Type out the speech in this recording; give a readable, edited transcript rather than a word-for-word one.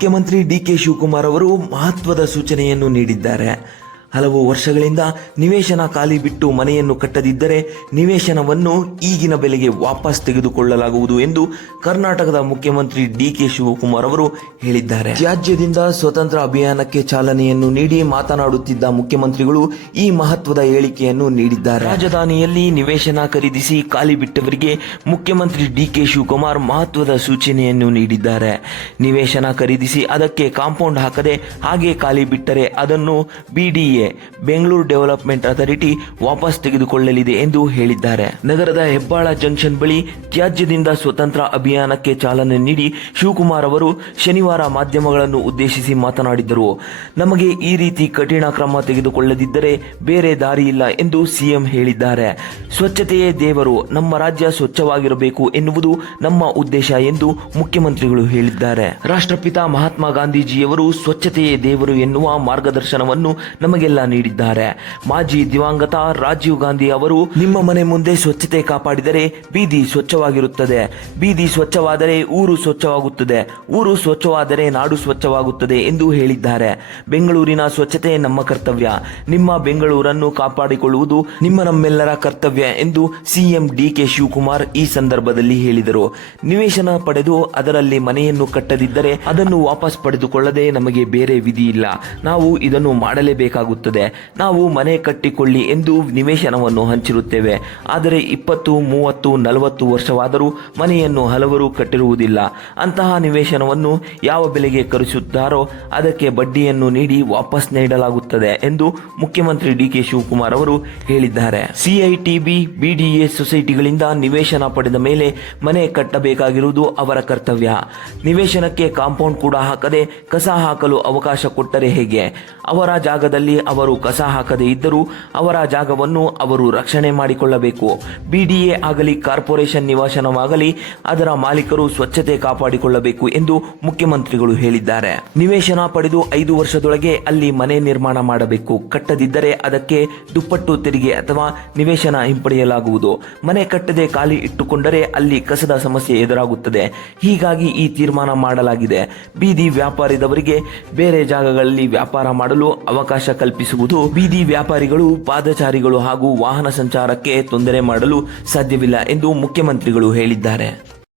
ಮುಖ್ಯಮಂತ್ರಿ ಡಿ.ಕೆ. ಶಿವಕುಮಾರ್ ಅವರು ಮಹತ್ವದ ಸೂಚನೆಯನ್ನು ನೀಡಿದ್ದಾರೆ. ಹಲವು ವರ್ಷಗಳಿಂದ ನಿವೇಶನ ಖಾಲಿ ಬಿಟ್ಟು ಮನೆಯನ್ನು ಕಟ್ಟದಿದ್ದರೆ ನಿವೇಶನವನ್ನು ಈಗಿನ ಬೆಲೆಗೆ ವಾಪಸ್ ತೆಗೆದುಕೊಳ್ಳಲಾಗುವುದು ಎಂದು ಕರ್ನಾಟಕದ ಮುಖ್ಯಮಂತ್ರಿ ಡಿ.ಕೆ. ಶಿವಕುಮಾರ್ ಅವರು ಹೇಳಿದ್ದಾರೆ. ತ್ಯಾಜ್ಯದಿಂದ ಸ್ವತಂತ್ರ ಅಭಿಯಾನಕ್ಕೆ ಚಾಲನೆಯನ್ನು ನೀಡಿ ಮಾತನಾಡುತ್ತಿದ್ದ ಮುಖ್ಯಮಂತ್ರಿಗಳು ಈ ಮಹತ್ವದ ಹೇಳಿಕೆಯನ್ನು ನೀಡಿದ್ದಾರೆ. ರಾಜಧಾನಿಯಲ್ಲಿ ನಿವೇಶನ ಖರೀದಿಸಿ ಖಾಲಿ ಬಿಟ್ಟವರಿಗೆ ಮುಖ್ಯಮಂತ್ರಿ ಡಿ.ಕೆ. ಶಿವಕುಮಾರ್ ಮಹತ್ವದ ಸೂಚನೆಯನ್ನು ನೀಡಿದ್ದಾರೆ. ನಿವೇಶನ ಖರೀದಿಸಿ ಅದಕ್ಕೆ ಕಾಂಪೌಂಡ್ ಹಾಕದೆ ಹಾಗೆ ಖಾಲಿ ಬಿಟ್ಟರೆ ಅದನ್ನು ಬಿಡಿಎ ಬೆಂಗಳೂರು ಡೆವಲಪ್ಮೆಂಟ್ ಅಥಾರಿಟಿ ವಾಪಸ್ ತೆಗೆದುಕೊಳ್ಳಲಿದೆ ಎಂದು ಹೇಳಿದ್ದಾರೆ. ನಗರದ ಹೆಬ್ಬಾಳ ಜಂಕ್ಷನ್ ಬಳಿ ತ್ಯಾಜ್ಯದಿಂದ ಸ್ವತಂತ್ರ ಅಭಿಯಾನಕ್ಕೆ ಚಾಲನೆ ನೀಡಿ ಶಿವಕುಮಾರ್ ಅವರು ಶನಿವಾರ ಮಾಧ್ಯಮಗಳನ್ನು ಉದ್ದೇಶಿಸಿ ಮಾತನಾಡಿದರು. ನಮಗೆ ಈ ರೀತಿ ಕಠಿಣ ಕ್ರಮ ತೆಗೆದುಕೊಳ್ಳದಿದ್ದರೆ ಬೇರೆ ದಾರಿ ಇಲ್ಲ ಎಂದು ಸಿಎಂ ಹೇಳಿದ್ದಾರೆ. ಸ್ವಚ್ಛತೆಯೇ ದೇವರು, ನಮ್ಮ ರಾಜ್ಯ ಸ್ವಚ್ಛವಾಗಿರಬೇಕು ಎನ್ನುವುದು ನಮ್ಮ ಉದ್ದೇಶ ಎಂದು ಮುಖ್ಯಮಂತ್ರಿಗಳು ಹೇಳಿದ್ದಾರೆ. ರಾಷ್ಟ್ರಪಿತ ಮಹಾತ್ಮ ಗಾಂಧೀಜಿಯವರು ಸ್ವಚ್ಛತೆಯೇ ದೇವರು ಎನ್ನುವ ಮಾರ್ಗದರ್ಶನವನ್ನು ನಮಗೆ ನೀಡಿದ್ದಾರೆ. ಮಾಜಿ ದಿವಂಗತ ರಾಜೀವ್ ಗಾಂಧಿ ಅವರು ನಿಮ್ಮ ಮನೆ ಮುಂದೆ ಸ್ವಚ್ಛತೆ ಕಾಪಾಡಿದರೆ ಬೀದಿ ಸ್ವಚ್ಛವಾಗಿರುತ್ತದೆ, ಬೀದಿ ಸ್ವಚ್ಛವಾದರೆ ಊರು ಸ್ವಚ್ಛವಾಗುತ್ತದೆ, ಊರು ಸ್ವಚ್ಛವಾದರೆ ನಾಡು ಸ್ವಚ್ಛವಾಗುತ್ತದೆ ಎಂದು ಹೇಳಿದ್ದಾರೆ. ಬೆಂಗಳೂರಿನ ಸ್ವಚ್ಛತೆ ನಮ್ಮ ಕರ್ತವ್ಯ, ನಿಮ್ಮ ಬೆಂಗಳೂರನ್ನು ಕಾಪಾಡಿಕೊಳ್ಳುವುದು ನಮ್ಮೆಲ್ಲರ ಕರ್ತವ್ಯ ಎಂದು ಸಿಎಂ ಡಿ.ಕೆ. ಶಿವಕುಮಾರ್ ಈ ಸಂದರ್ಭದಲ್ಲಿ ಹೇಳಿದರು. ನಿವೇಶನ ಪಡೆದು ಅದರಲ್ಲಿ ಮನೆಯನ್ನು ಕಟ್ಟದಿದ್ದರೆ ಅದನ್ನು ವಾಪಸ್ ಪಡೆದುಕೊಳ್ಳದೆ ನಮಗೆ ಬೇರೆ ವಿಧಿ ಇಲ್ಲ. ನಾವು ಇದನ್ನು ಮಾಡಲೇಬೇಕಾಗುತ್ತದೆ. ನಾವು ಮನೆ ಕಟ್ಟಿಕೊಳ್ಳಿ ಎಂದು ನಿವೇಶನವನ್ನು ಹಂಚಿರುತ್ತೇವೆ. ಆದರೆ 20, 30, 40 ವರ್ಷವಾದರೂ ಮನೆಯನ್ನು ಹಲವರು ಕಟ್ಟಿರುವುದಿಲ್ಲ. ಅಂತಹ ನಿವೇಶನವನ್ನು ಯಾವ ಬೆಲೆಗೆ ಖರೀದಿಸುತ್ತಾರೋ ಅದಕ್ಕೆ ಬಡ್ಡಿಯನ್ನು ನೀಡಿ ವಾಪಸ್ ನೀಡಲಾಗುತ್ತದೆ ಎಂದು ಮುಖ್ಯಮಂತ್ರಿ ಡಿ.ಕೆ. ಶಿವಕುಮಾರ್ ಅವರು ಹೇಳಿದ್ದಾರೆ. ಸಿಐಟಿಬಿ ಬಿಡಿಎ ಸೊಸೈಟಿಗಳಿಂದ ನಿವೇಶನ ಪಡೆದ ಮೇಲೆ ಮನೆ ಕಟ್ಟಬೇಕಾಗಿರುವುದು ಅವರ ಕರ್ತವ್ಯ. ನಿವೇಶನಕ್ಕೆ ಕಾಂಪೌಂಡ್ ಕೂಡ ಹಾಕದೆ ಕಸ ಹಾಕಲು ಅವಕಾಶ ಕೊಟ್ಟರೆ ಹೇಗೆ? ಅವರ ಜಾಗದಲ್ಲಿ ಅವರು ಕಸ ಹಾಕದೇ ಇದ್ದರೂ ಅವರ ಜಾಗವನ್ನು ಅವರು ರಕ್ಷಣೆ ಮಾಡಿಕೊಳ್ಳಬೇಕು. ಬಿಡಿಎ ಆಗಲಿ ಕಾರ್ಪೊರೇಷನ್ ನಿವಾಸನವಾಗಲಿ ಅದರ ಮಾಲೀಕರು ಸ್ವಚ್ಛತೆ ಕಾಪಾಡಿಕೊಳ್ಳಬೇಕು ಎಂದು ಮುಖ್ಯಮಂತ್ರಿಗಳು ಹೇಳಿದ್ದಾರೆ. ನಿವೇಶನ ಪಡೆದು 5 ವರ್ಷದೊಳಗೆ ಅಲ್ಲಿ ಮನೆ ನಿರ್ಮಾಣ ಮಾಡಬೇಕು. ಕಟ್ಟದಿದ್ದರೆ ಅದಕ್ಕೆ ದುಪ್ಪಟ್ಟು ತೆರಿಗೆ ಅಥವಾ ನಿವೇಶನ ಹಿಂಪಡೆಯಲಾಗುವುದು. ಮನೆ ಕಟ್ಟದೆ ಖಾಲಿ ಇಟ್ಟುಕೊಂಡರೆ ಅಲ್ಲಿ ಕಸದ ಸಮಸ್ಯೆ ಎದುರಾಗುತ್ತದೆ. ಹೀಗಾಗಿ ಈ ತೀರ್ಮಾನ ಮಾಡಲಾಗಿದೆ. ಬೀದಿ ವ್ಯಾಪಾರದವರಿಗೆ ಬೇರೆ ಜಾಗಗಳಲ್ಲಿ ವ್ಯಾಪಾರ ಮಾಡಲು ಅವಕಾಶ ಕಲ್ಪಿಸುವುದು. ಬೀದಿ ವ್ಯಾಪಾರಿಗಳು, ಪಾದಚಾರಿಗಳು ಹಾಗೂ ವಾಹನ ಸಂಚಾರಕ್ಕೆ ತೊಂದರೆ ಮಾಡಲು ಸಾಧ್ಯವಿಲ್ಲ ಎಂದು ಮುಖ್ಯಮಂತ್ರಿಗಳು ಹೇಳಿದ್ದಾರೆ.